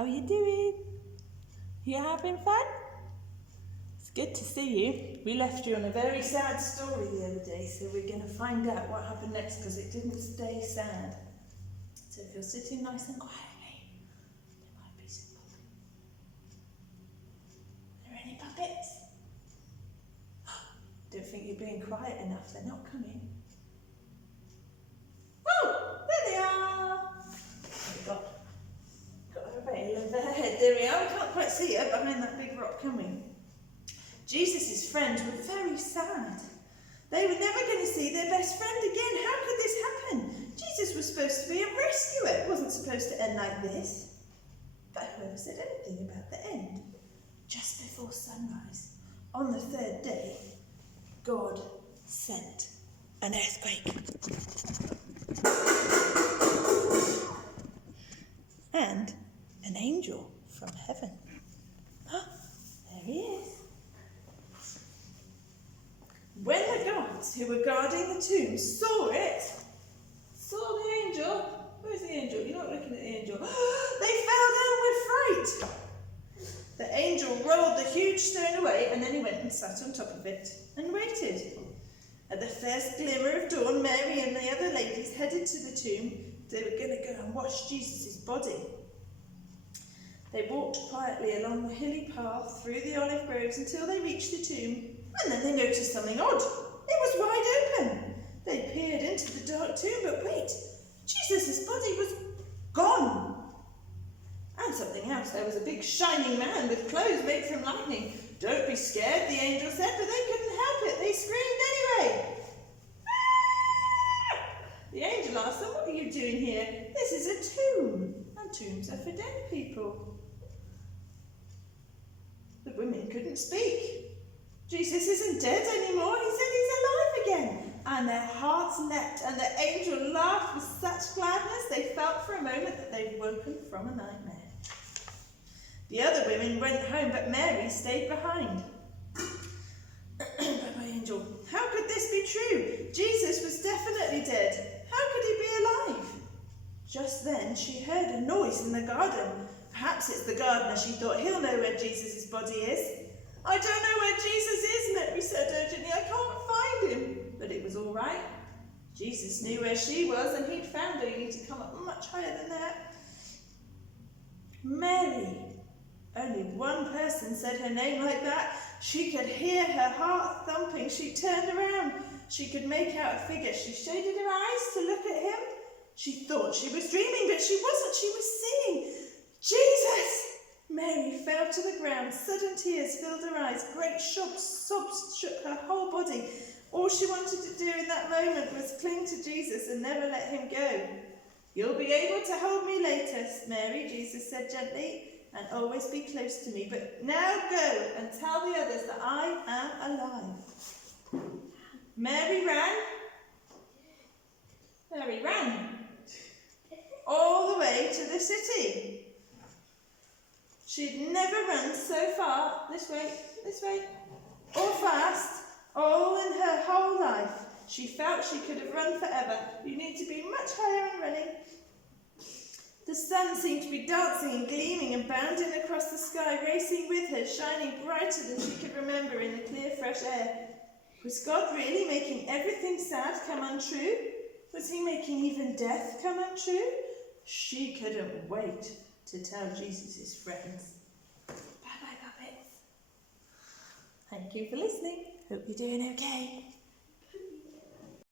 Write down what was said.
How are you doing? You having fun? It's good to see you. We left you on a very sad story the other day, so we're going to find out what happened next because it didn't stay sad. So if you're sitting nice and quietly, there might be some puppets. Are there any puppets? Don't think you're being quiet enough. They're not coming. Oh, there they are. Got a veil over her head. There we are. We can't quite see her behind that big rock, can we? Jesus' friends were very sad. They were never going to see their best friend again. How could this happen? Jesus was supposed to be a rescuer. It wasn't supposed to end like this. But whoever said anything about the end? Just before sunrise, on the third day, God sent an earthquake. And an angel from heaven. Oh, there he is. When the guards who were guarding the tomb saw the angel, where's the angel? You're not looking at the angel. They fell down with fright. The angel rolled the huge stone away and then he went and sat on top of it and waited. At the first glimmer of dawn, Mary and the other ladies headed to the tomb. They were going to go and wash Jesus' body. They walked quietly along the hilly path through the olive groves until they reached the tomb, and then they noticed something odd. It was wide open. They peered into the dark tomb, but wait, Jesus' body was gone. And something else, there was a big shining man with clothes made from lightning. Don't be scared, the angel said, but they couldn't help it. They screamed anyway. The angel asked them, what are you doing here? This is a tomb, and tombs are for dead people. The women couldn't speak. Jesus isn't dead anymore, he said he's alive again. And their hearts leapt, and the angel laughed with such gladness they felt for a moment that they'd woken from a nightmare. The other women went home, but Mary stayed behind. Bye-bye, angel. How could this be true? Jesus was definitely dead. How could he be alive? Just then she heard a noise in the garden. Perhaps it's the gardener, she thought. He'll know where Jesus' body is. I don't know where Jesus is, Mary said urgently. I can't find him. But it was all right. Jesus knew where she was and he'd found her. You need to come up much higher than that. Mary. Only one person said her name like that. She could hear her heart thumping. She turned around. She could make out a figure. She shaded her eyes to look at him. She thought she was dreaming, but she wasn't. She was seeing Jesus. Mary fell to the ground. Sudden tears filled her eyes. Great sobs shook her whole body. All she wanted to do in that moment was cling to Jesus and never let him go. You'll be able to hold me later, Mary, Jesus said gently, and always be close to me. But now go and tell the others that I am alive. Mary ran all the way to the city. She'd never run so far, this way, or fast, all in her whole life. She felt she could have run forever. You need to be much higher in running. The sun seemed to be dancing and gleaming and bounding across the sky, racing with her, shining brighter than she could remember in the clear, fresh air. Was God really making everything sad come untrue? Was he making even death come untrue? She couldn't wait to tell Jesus' friends. Bye-bye, puppets. Thank you for listening. Hope you're doing okay.